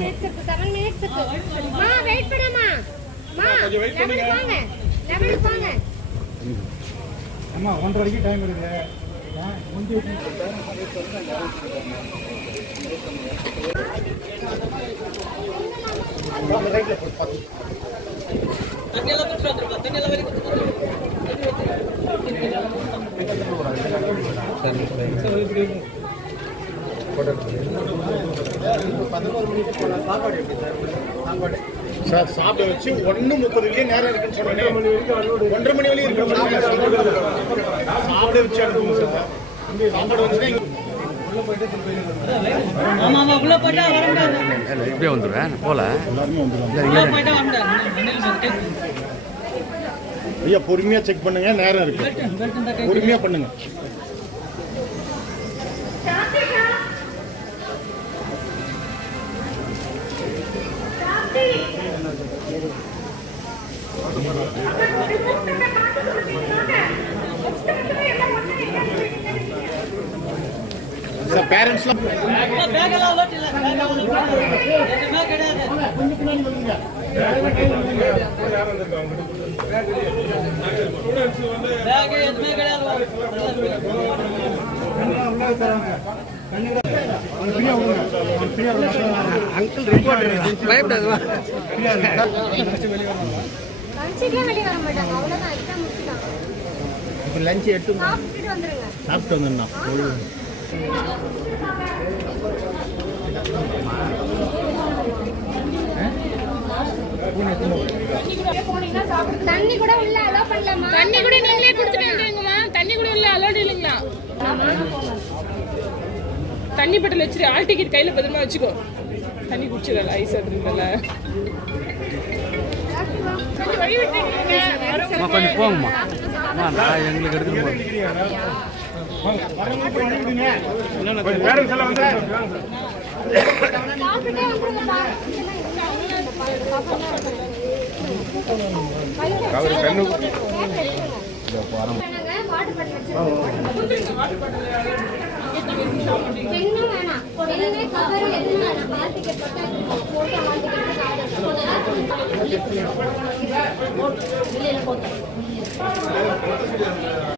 minutes இருக்கு 7 minutes இருக்கு மா வெயிட் பண்ணுமா மா கொஞ்சம் வெயிட் பண்ணுங்க லெவலுக்கு வாங்க அம்மா 1:30 வரைக்கும் டைம் இருக்கு முந்தி சார் சாப்பிட வச்சு 1:30 நேரம் இருக்குன்னு சொன்னேன். 1:30 மணி வரையும் இருக்கு சாப்பிட வச்சு அனுப்புங்க சார். சாப்பாடு வந்து இப்படியே வந்துடுவேன் போல ஐயா பொறுமையா செக் பண்ணுங்க, நேரம் இருக்கு, பொறுமையா பண்ணுங்க. பேரண்ட்ஸ்லாம் அங்கிள் ரிப்போர்ட் பயப்படாதா லஞ்சுக்கே வெளிய வர மாட்டாங்க அவ்வளவுதான் எக்ஸாம் முடிச்சிட்டாங்க இப்போ லஞ்ச் எடுத்து சாப்பிட்டுட்டு வந்துருங்க சாப்பிட்டு வந்துடணும். தண்ணி கூட உள்ள அலோ பண்ணலாமா? தண்ணி கூட நீங்களே குடிச்சிட்டு வந்துருங்கம்மா. தண்ணி கூட உள்ள அலோட் இல்லைங்களா? தண்ணி பட்டல் வச்சிரு, ஆல் டிக்கெட் கையில பத்திரமா வச்சுக்கோ. தண்ணி குடிச்சிடல ஐஸ் அப்படின்றல வழி விட்டுருக்கீங்க. கொஞ்சம் போங்கம்மா. எங்களுக்கு எடுத்துட்டு பேரண்ட்ஸ் எல்லாம் வந்து சாப்பிட்டுட்டே வந்துருங்கப்பா வாட்டர்